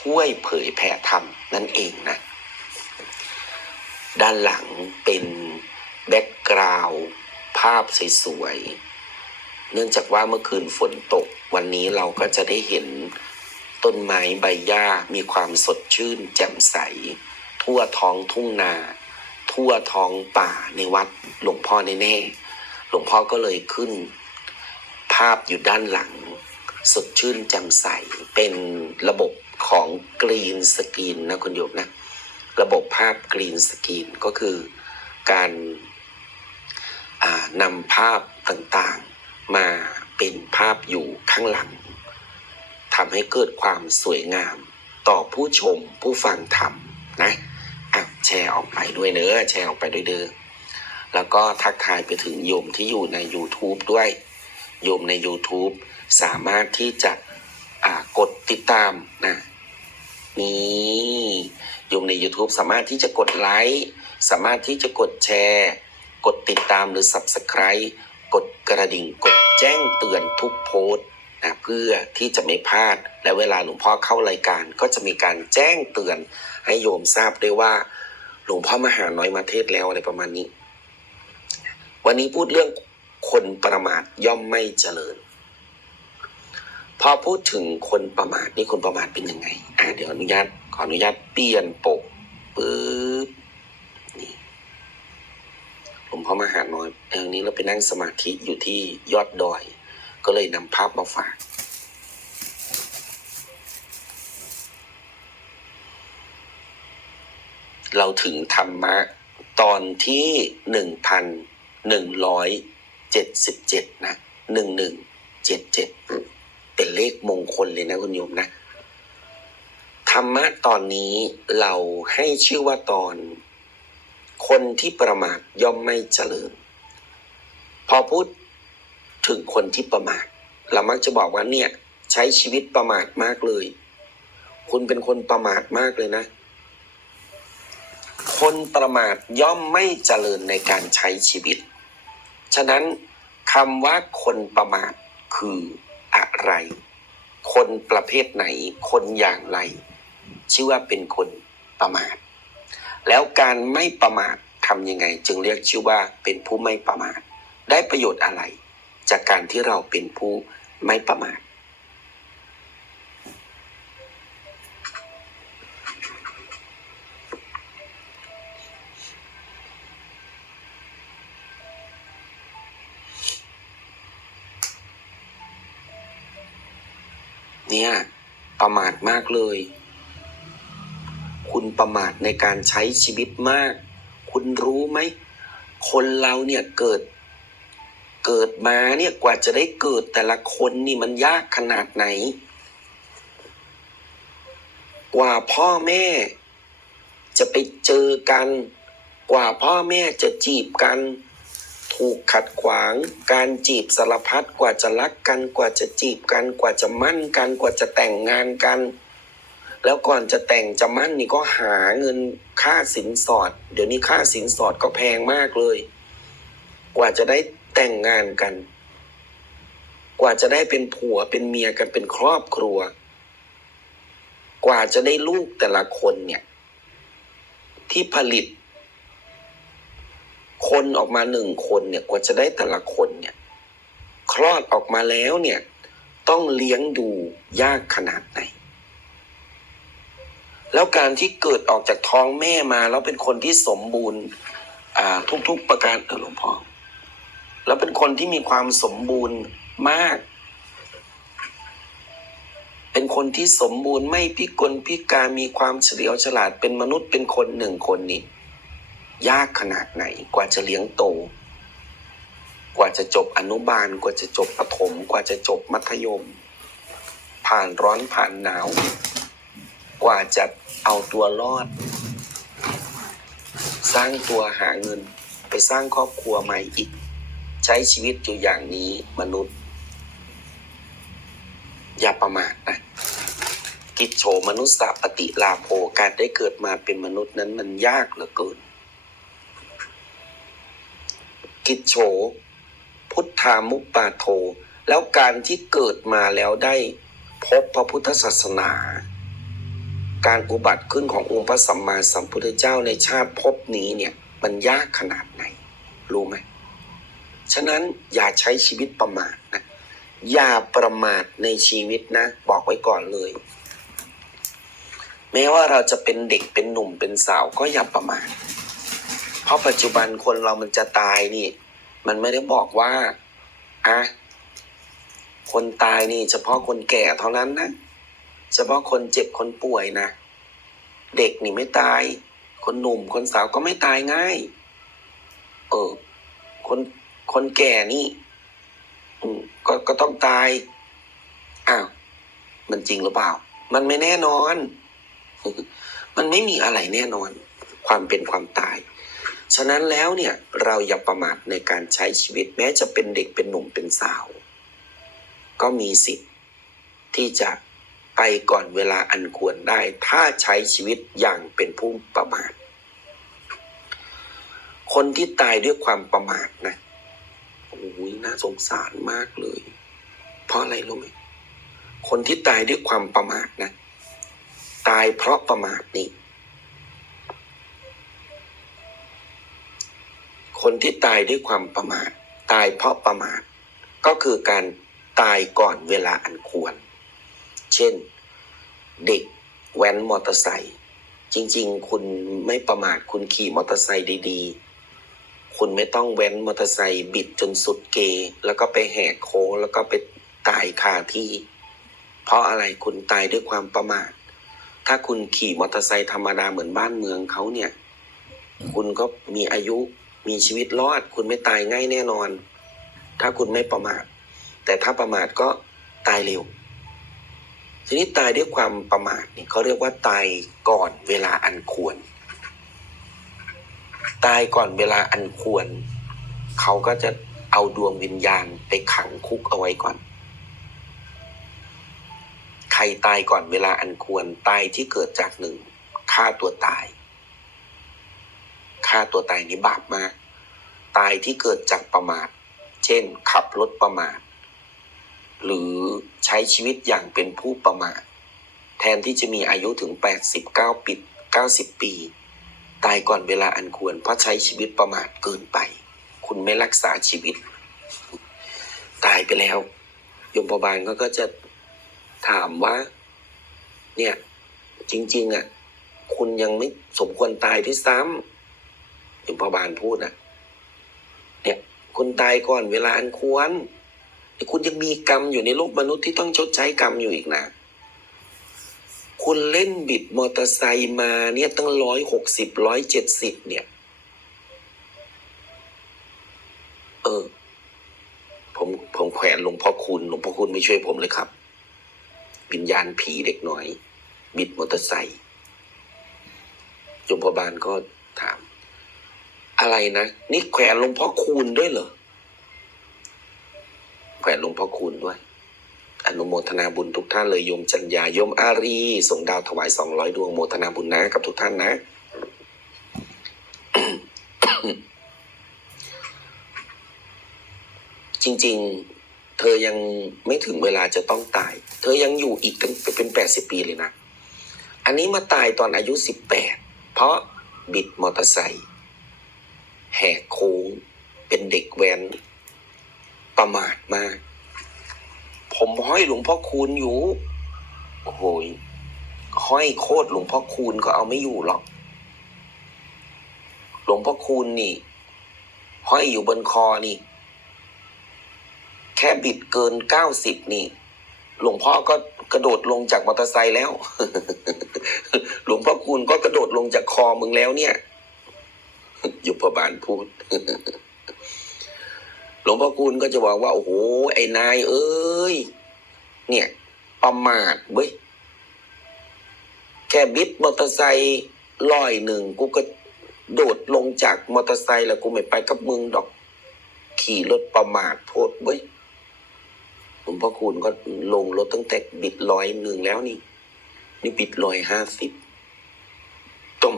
ช่วยเผยแผ่ธรรมนั่นเองนะ ด้านหลังเป็นแบ็กกราวด์ภาพสวยๆ เนื่องจากว่าเมื่อคืนฝนตก วันนี้เราก็จะได้เห็นต้นไม้ใบหญ้ามีความสดชื่นแจ่มใส ทั่วท้องทุ่งนา ทั่วท้องป่าในวัดหลวงพ่อแน่ๆหลวงพ่อก็เลยขึ้น ภาพอยู่ด้านหลัง สดชื่นแจ่มใสเป็นระบบ ของกรีนสกรีนนะคุณโยมนะ ระบบภาพกรีนสกรีนก็คือการนำภาพต่างๆ มาเป็นภาพอยู่ข้างหลังทำให้เกิดความสวยงามต่อผู้ชมผู้ฟังธรรมนะอะแชร์ออกไปด้วยเนอะแชร์ออกไปด้วยเด้อแล้วก็ทักทายไปถึงโยมที่อยู่ใน YouTube ด้วย โยมใน YouTube สามารถที่จะกดติดตามนะ นี่โยมใน YouTube สามารถที่จะกดไลค์สามารถที่จะกดแชร์ กดติดตามหรือ Subscribe กดกระดิ่งกดแจ้งเตือนทุกโพสต์นะเพื่อที่จะไม่พลาด และเวลาหลวงพ่อเข้ารายการก็จะมีการแจ้งเตือน ให้โยมทราบด้วยว่า หลวงพ่อมหาน้อยมาเทศแล้วอะไรประมาณนี้ วันนี้พูดเรื่องคนประมาทย่อมไม่เจริญ พอพูดถึงคนประมาทนี่คนประมาทเป็นยังไง อ่าเดี๋ยวอนุญาตขออนุญาตเปลี่ยนปกปึ๊บนี่หลวงพ่อมหาน้อยเองนี้เราไปนั่งสมาธิอยู่ที่ยอดดอย ก็เลยนำภาพมาฝากเราถึงธรรมะตอนที่หนึ่งพันหนึ่งร้อยเจ็ดสิบเจ็ดนะหนึ่งหนึ่งเจ็ดเจ็ด เป็นเลขมงคลเลยนะคุณโยมนะ ธรรมะตอนนี้เราให้ชื่อว่าตอน คนที่ประมาทย่อมไม่เจริญ พอพูดถึงคนที่ประมาท เรามักจะบอกว่าเนี่ย ใช้ชีวิตประมาทมากเลย คุณเป็นคนประมาทมากเลยนะ คนประมาทย่อมไม่เจริญในการใช้ชีวิต ฉะนั้นคำว่าคนประมาทคือ ไร คนประเภทไหน คนอย่างไร ชื่อว่าเป็นคนประมาท แล้วการไม่ประมาททำยังไง จึงเรียกชื่อว่าเป็นผู้ไม่ประมาท ได้ประโยชน์อะไร จากการที่เราเป็นผู้ไม่ประมาท เนี่ยประมาทมากเลย คุณประมาทในการใช้ชีวิตมาก คุณรู้ไหม คนเราเนี่ยเกิด เกิดมาเนี่ยกว่าจะได้เกิดแต่ละคนนี่มันยากขนาดไหน กว่าพ่อแม่ จะไปเจอกัน กว่าพ่อแม่จะจีบกัน ถูกขัดขวาง การจีบสารพัดกว่าจะรักกันกว่าจะจีบกันกว่าจะมั่นกันกว่าจะแต่งงานกัน แล้วก่อนจะแต่งจะมั่นนี่ก็หาเงินค่าสินสอด เดี๋ยวนี้ค่าสินสอดก็แพงมากเลย กว่าจะได้แต่งงานกัน กว่าจะได้เป็นผัวเป็นเมียกันเป็นครอบครัว กว่าจะได้ลูกแต่ละคนเนี่ย ที่ผลิต คนออกมาหนึ่งคนเนี่ยกว่าจะได้แต่ละคนเนี่ยคลอดออกมาแล้วเนี่ย ต้องเลี้ยงดูยากขนาดไหน แล้วการที่เกิดออกจากท้องแม่มาแล้วเป็นคนที่สมบูรณ์ทุกๆประการเออหลวงพ่อแล้วเป็นคนที่มีความสมบูรณ์มาก เป็นคนที่สมบูรณ์ไม่พิกลพิการมีความเฉลียวฉลาดเป็นมนุษย์เป็นคนหนึ่งคนนี่ ยากขนาดไหนกว่าจะเลี้ยงโต กว่าจะจบอนุบาลกว่าจะจบประถม กว่าจะจบมัธยม ผ่านร้อนผ่านหนาว กว่าจะเอาตัวรอด สร้างตัวหาเงินไปสร้างครอบครัวใหม่อีก ใช้ชีวิตอยู่อย่างนี้มนุษย์ อย่าประมาทนะกิจโฉมนุษย์สปฏิลาโภการได้เกิดมาเป็นมนุษย์นั้นมันยากเหลือเกิน กิจโฉพุทธามุปปาโท แล้วการที่เกิดมาแล้วได้พบพระพุทธศาสนา การอุบัติขึ้นขององค์พระสัมมาสัมพุทธเจ้าในชาติภพนี้เนี่ยมันยากขนาดไหน รู้ไหม ฉะนั้นอย่าใช้ชีวิตประมาทนะ อย่าประมาทในชีวิตนะ บอกไว้ก่อนเลย แม้ว่าเราจะเป็นเด็กเป็นหนุ่มเป็นสาวก็อย่าประมาท ราะปัจจุบันคนเรามันจะตายนี่ มันไม่ได้บอกว่าอะคนตายนี่ เฉพาะคนแก่เท่านั้นนะ เฉพาะคนเจ็บคนป่วยนะ เด็กนี่ไม่ตาย คนหนุ่มคนสาวก็ไม่ตายง่าย เออ คนคนแก่นี่ก็ก็ต้องตาย อ้าว มันจริงหรือเปล่า มันไม่แน่นอน มันไม่มีอะไรแน่นอน ความเป็นความตาย ฉะนั้นแล้วเนี่ยเราอย่าประมาทในการใช้ชีวิต แม้จะเป็นเด็กเป็นหนุ่มเป็นสาว ก็มีสิทธิ์ที่จะไปก่อนเวลาอันควรได้ ถ้าใช้ชีวิตอย่างเป็นผู้ประมาท คนที่ตายด้วยความประมาทนะโอ้ยน่าสงสารมากเลย เพราะอะไรรู้ไหมคนที่ตายด้วยความประมาทนะ ตายเพราะประมาทนี่ คนที่ตายด้วยความประมาท ตายเพราะประมาท ก็คือการตายก่อนเวลาอันควร เช่น เด็กแว้นมอเตอร์ไซค์จริง ๆ คุณไม่ประมาทคุณขี่มอเตอร์ไซค์ดีๆ คุณไม่ต้องแว้นมอเตอร์ไซค์บิดจนสุดเกยแล้วก็ไปแหกโค้งแล้วก็ไปตายคาที่ เพราะอะไรคุณตายด้วยความประมาท ถ้าคุณขี่มอเตอร์ไซค์ธรรมดาเหมือนบ้านเมืองเขาเนี่ย คุณก็มีอายุ มีชีวิตรอด คุณไม่ตายง่ายแน่นอน ถ้าคุณไม่ประมาท แต่ถ้าประมาทก็ตายเร็ว ทีนี้ตายด้วยความประมาทนี่เขาเรียกว่าตายก่อนเวลาอันควร ตายก่อนเวลาอันควร เขาก็จะเอาดวงวิญญาณไปขังคุกเอาไว้ก่อน ใครตายก่อนเวลาอันควร ตายที่เกิดจากหนึ่งฆ่าตัวตายฆ่าตัวตายนี่บาปมาก ตายที่เกิดจากประมาท เช่น ขับรถประมาท หรือใช้ชีวิตอย่างเป็นผู้ประมาท แทนที่จะมีอายุถึง 89 ปี90 ปี ตายก่อนเวลาอันควร เพราะใช้ชีวิตประมาทเกินไป คุณไม่รักษาชีวิต ตายไปแล้ว ยมพบาลเขาก็จะถามว่า เนี่ย จริง ๆอะ คุณยังไม่สมควรตายด้วยซ้ำยมพบาลพูดอะเนี่ย คุณตายก่อนเวลาอันควรแต่คุณยังมีกรรมอยู่ในโลกมนุษย์ที่ต้องชดใช้กรรมอยู่อีกนะ คุณเล่นบิดมอเตอร์ไซค์มาเนี่ยตั้งร้อยหกสิบร้อยเจ็ดสิบเนี่ย เออ ผมผมแขวนหลวงพ่อคุณหลวงพ่อคุณไม่ช่วยผมเลยครับวิญญาณผีเด็กน้อย บิดมอเตอร์ไซค์ยมพบาลก็ถาม อะไรนะ นี่แขวนหลวงพ่อคูณด้วยเหรอ แขวนหลวงพ่อคูณด้วย อนุโมทนาบุญทุกท่านเลยโยมจัญญาโยมอารี ส่งดาวถวายสองร้อยดวงโมทนาบุญนะกับทุกท่านนะ จริง ๆ เธอยังไม่ถึงเวลาจะต้องตาย เธอยังอยู่อีกเป็นแปดสิบปีเลยนะ อันนี้มาตายตอนอายุสิบแปดเพราะบิดมอเตอร์ไซค์ แหกโค้ง เป็นเด็กแว้น ประมาทมาก ผมห้อยหลวงพ่อคูณอยู่ โอ้โหยห้อยโคตรหลวงพ่อคูณก็เอาไม่อยู่หรอก หลวงพ่อคูณนี่ ห้อยอยู่บนคอนี่ แค่บิดเกินเก้าสิบนี่ หลวงพ่อก็กระโดดลงจากมอเตอร์ไซค์แล้ว หลวงพ่อคูณก็กระโดดลงจากคอมึงแล้วเนี่ย ยุพบาลพูด หลวงพ่อคูณก็จะบอกว่าโอ้โหไอ้นาย เอ้ย เนี่ย ประมาทเว้ยแค่บิดมอเตอร์ไซค์ลอยหนึ่งกูก็โดดลงจากมอเตอร์ไซค์แล้วกูไม่ไปกับมึงดอก ขี่รถประมาทโพดเว้ยหลวงพ่อคูณก็ลงรถตั้งแต่บิดร้อยหนึ่งแล้วนี่ นี่บิดร้อยห้าสิบต้ม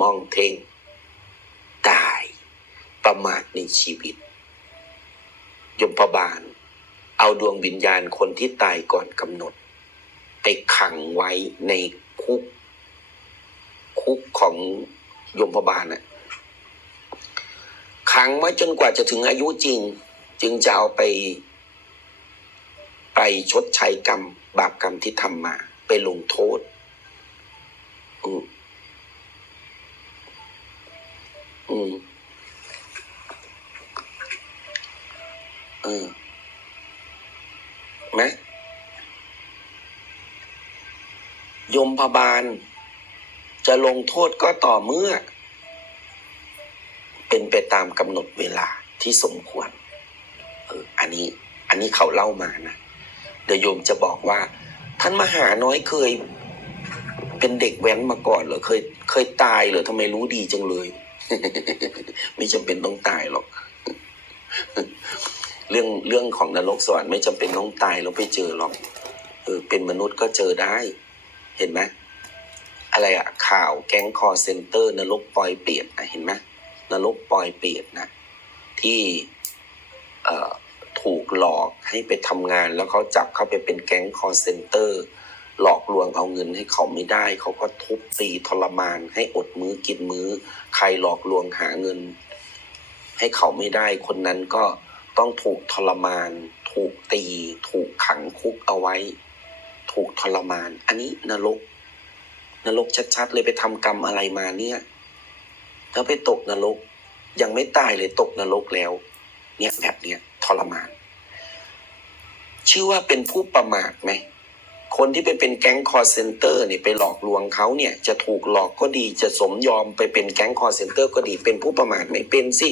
มองเทง ประมาทในชีวิต ยมพบาล เอาดวงวิญญาณคนที่ตายก่อนกำหนด ไปขังไว้ในคุก คุกของยมพบาลน่ะขังไว้จนกว่าจะถึงอายุจริง จึงจะเอาไป ไปชดใช้กรรม บาปกรรมที่ทำมา ไปลงโทษอืมอืม ออไหมยมพบาล จะลงโทษก็ต่อเมื่อ เป็นไปตามกำหนดเวลาที่สมควร เออ อันนี้ อันนี้เขาเล่ามานะเดี๋ยวโยมจะบอกว่า ท่านมหาน้อยเคย เป็นเด็กแว้นมาก่อนเหรอเคย เคยตายเหรอทำไมรู้ดีจังเลย ไม่จำเป็นต้องตายหรอก เรื่องเรื่องของนรกสวรรค์ไม่จำเป็นต้องตายแล้วไปเจอหรอกเออเป็นมนุษย์ก็เจอได้ เห็นไหมอะไรอะข่าวแก๊งคอเซนเตอร์นรกปลอยเปียดนะเห็นไหมนรกปลอยเปียดนะที่เอ่อถูกหลอกให้ไปทำงาน แล้วเขาจับเข้าไปเป็นแก๊งคอเซนเตอร์ หลอกลวงเอาเงินให้เขาไม่ได้ เขาก็ทุบตีทรมานให้อดมื้อกินมื้อ ใครหลอกลวงหาเงิน ให้เขาไม่ได้คนนั้นก็ ต้องถูกทรมาน ถูกตี ถูกขังคุกเอาไว้ ถูกทรมาน อันนี้นรก นรกชัดๆ เลยไปทำกรรมอะไรมาเนี่ย แล้วไปตกนรก ยังไม่ตายเลยตกนรกแล้ว เนี่ยแบบเนี้ยทรมาน ชื่อว่าเป็นผู้ประมาทไหมคนที่ไปเป็นแก๊งคอร์เซนเตอร์เนี่ยไปหลอกลวงเขาเนี่ย จะถูกหลอกก็ดีจะสมยอมไปเป็นแก๊งคอร์เซนเตอร์ก็ดีเป็นผู้ประมาทไหมเป็นสิ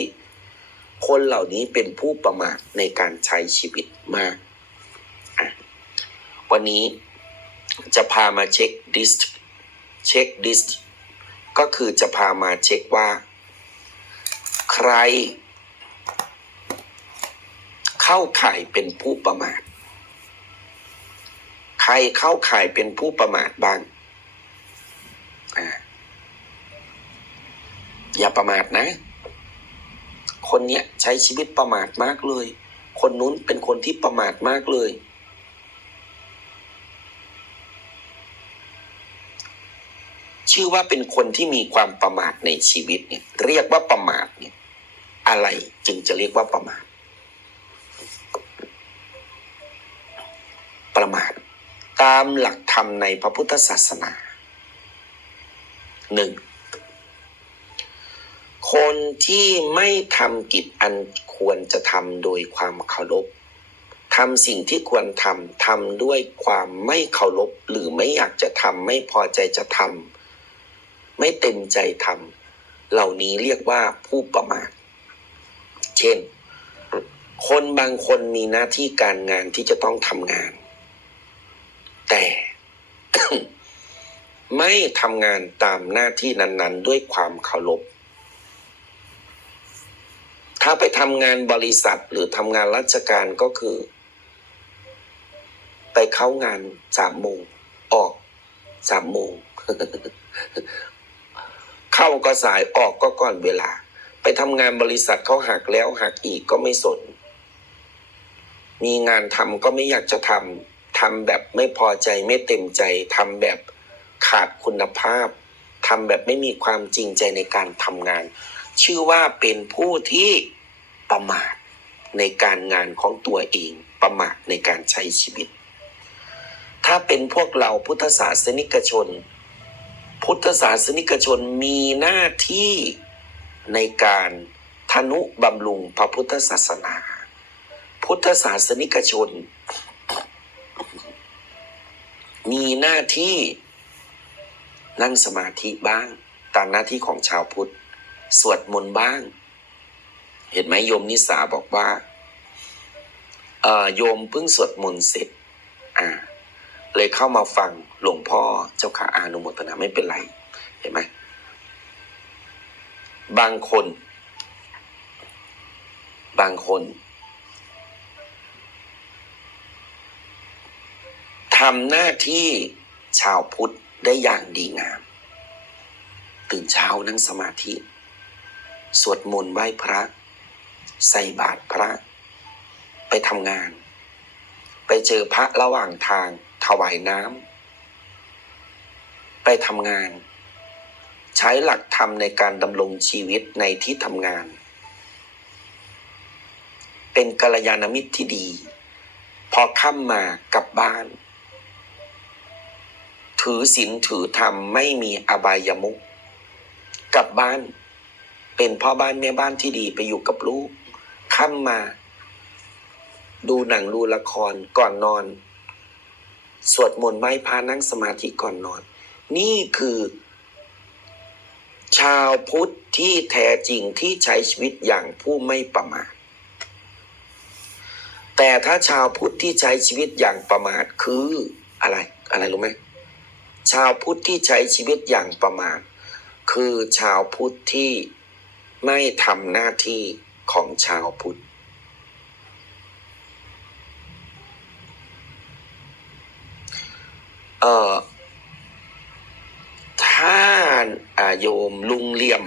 คนเหล่านี้เป็นผู้ประมาทในการใช้ชีวิตมาก วันนี้จะพามาเช็คดิสเช็คดิสก็คือจะพามาเช็คว่า ใคร เข้าข่ายเป็นผู้ประมาท ใครเข้าข่ายเป็นผู้ประมาทบ้างออย่าประมาทนะ คนเนี้ยใช้ชีวิตประมาทมากเลย คนนู้นเป็นคนที่ประมาทมากเลย ชื่อว่าเป็นคนที่มีความประมาทในชีวิตเนี่ย เรียกว่าประมาทเนี่ย อะไรจึงจะเรียกว่าประมาท ประมาท ตามหลักธรรมในพระพุทธศาสนาหนึ่ง คนที่ไม่ทำกิจอันควรจะทำโดยความเคารพทำสิ่งที่ควรทำทำด้วยความไม่เคารพหรือไม่อยากจะทำไม่พอใจจะทำไม่เต็มใจทำเหล่านี้เรียกว่าผู้ประมาทเช่น คนบางคนมีหน้าที่การงานที่จะต้องทำงาน แต่ ไม่ทำงานตามหน้าที่นั้น ๆ ด้วยความเคารพ ถ้าไปทำงานบริษัทหรือทำงานราชการก็คือ ไปเข้างานสามโมงออกสามโมงเข้าก็สายออกก็ก่อนเวลา ไปทำงานบริษัทเขาหักแล้วหักอีกก็ไม่สน มีงานทำก็ไม่อยากจะทำทำแบบไม่พอใจไม่เต็มใจทำแบบขาดคุณภาพทำแบบไม่มีความจริงใจในการทำงาน ชื่อว่าเป็นผู้ที่ ประมาทในการงานของตัวเองประมาทในการใช้ชีวิต ถ้าเป็นพวกเราพุทธศาสนิกชน พุทธศาสนิกชนมีหน้าที่ในการทนุบำรุงพระพุทธศาสนา พุทธศาสนิกชน มีหน้าที่นั่งสมาธิบ้าง ตามหน้าที่ของชาวพุทธ สวดมนต์บ้าง เห็นไหมโยมนิสาบอกว่าเออโยมเพิ่งสวดมนต์เสร็จอ่าเลยเข้ามาฟังหลวงพ่อเจ้าขาอานุโมทนาไม่เป็นไร เห็นไหมบางคน บางคนทำหน้าที่ชาวพุทธได้อย่างดีงาม ตื่นเช้านั่งสมาธิ สวดมนต์ไหว้พระ ใส่บาตรพระ ไปทำงาน ไปเจอพระระหว่างทางถวายน้ำไปทำงาน ใช้หลักธรรมในการดำรงชีวิตในที่ทำงาน เป็นกัลยาณมิตรที่ดี พอค่ำมากลับบ้าน ถือศีลถือธรรมไม่มีอบายมุขกลับบ้านเป็นพ่อบ้านแม่บ้านที่ดีไปอยู่กับลูก ค่ำมา ดูหนังดูละครก่อนนอน สวดมนต์ไหว้พระนั่งสมาธิก่อนนอน นี่คือ ชาวพุทธที่แท้จริงที่ใช้ชีวิตอย่างผู้ไม่ประมาทแต่ถ้าชาวพุทธที่ใช้ชีวิตอย่างประมาทคืออะไร อะไรรู้ไหมชาวพุทธที่ใช้ชีวิตอย่างประมาทคือชาวพุทธที่ไม่ทำหน้าที่ ของชาวพุทธ เอ่อ ถ้าอาโยมลุงเหลี่ยม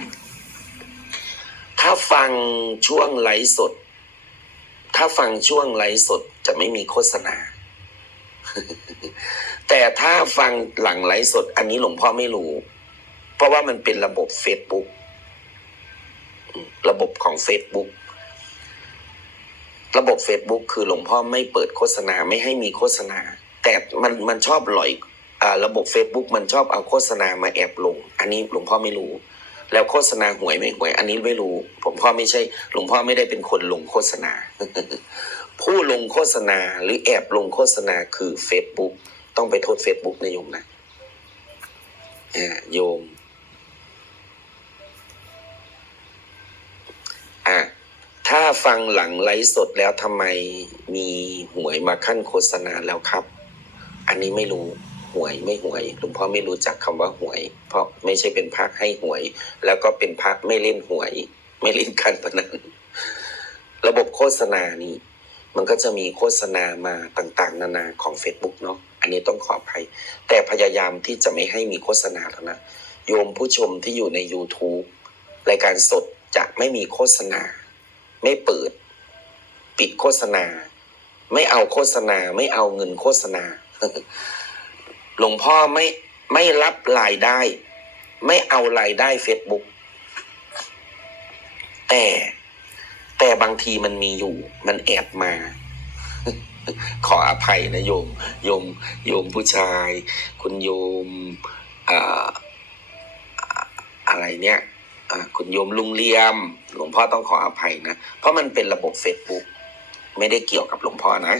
ถ้าฟังช่วงไลฟ์สด ถ้าฟังช่วงไลฟ์สดจะไม่มีโฆษณา แต่ถ้าฟังหลังไลฟ์สด อันนี้หลวงพ่อไม่รู้ เพราะว่ามันเป็นระบบ Facebook ระบบของ Facebook ระบบ Facebook คือหลวงพ่อไม่เปิดโฆษณาไม่ให้มีโฆษณา แต่มันมันชอบหลอยอ่าระบบ Facebook มันชอบเอาโฆษณามาแอบลง อันนี้หลวงพ่อไม่รู้ แล้วโฆษณาหวยไม่หวย อันนี้ไม่รู้ ผมพ่อไม่ใช่หลวงพ่อไม่ได้เป็นคนลงโฆษณา ผู้ลงโฆษณาหรือแอบลงโฆษณาคือ Facebook ต้องไปโทษ Facebook นะโยมนะโยม อะ ถ้า ฟังหลังไลฟ์สดแล้วทำไมมีหวยมาขั้นโฆษณาแล้วครับ อันนี้ไม่รู้หวยไม่หวยหลวงพ่อไม่รู้จักคำว่าหวย เพราะไม่ใช่เป็นพระให้หวย แล้วก็เป็นพระไม่เล่นหวย ไม่เล่นการพนันระบบโฆษณานี่มันก็จะมีโฆษณามาต่างๆ นานาของ Facebook เนาะอันนี้ต้องขออภัย แต่พยายามที่จะไม่ให้มีโฆษณาแล้วนะ โยมผู้ชมที่อยู่ใน YouTube รายการสดจะไม่มีโฆษณา ไม่เปิด ปิดโฆษณา ไม่เอาโฆษณา ไม่เอาเงินโฆษณา หลวงพ่อไม่ไม่รับรายได้ ไม่เอารายได้ Facebook แต่แต่บางทีมันมีอยู่ มันแอบมา ขออภัยนะโยม โยม โยมผู้ชาย คุณโยม อ่า อะไรเนี่ย คุณโยมลุงเลียม หลวงพ่อต้องขออภัยนะ เพราะมันเป็นระบบเฟซบุ๊กไม่ได้เกี่ยวกับหลวงพ่อนะ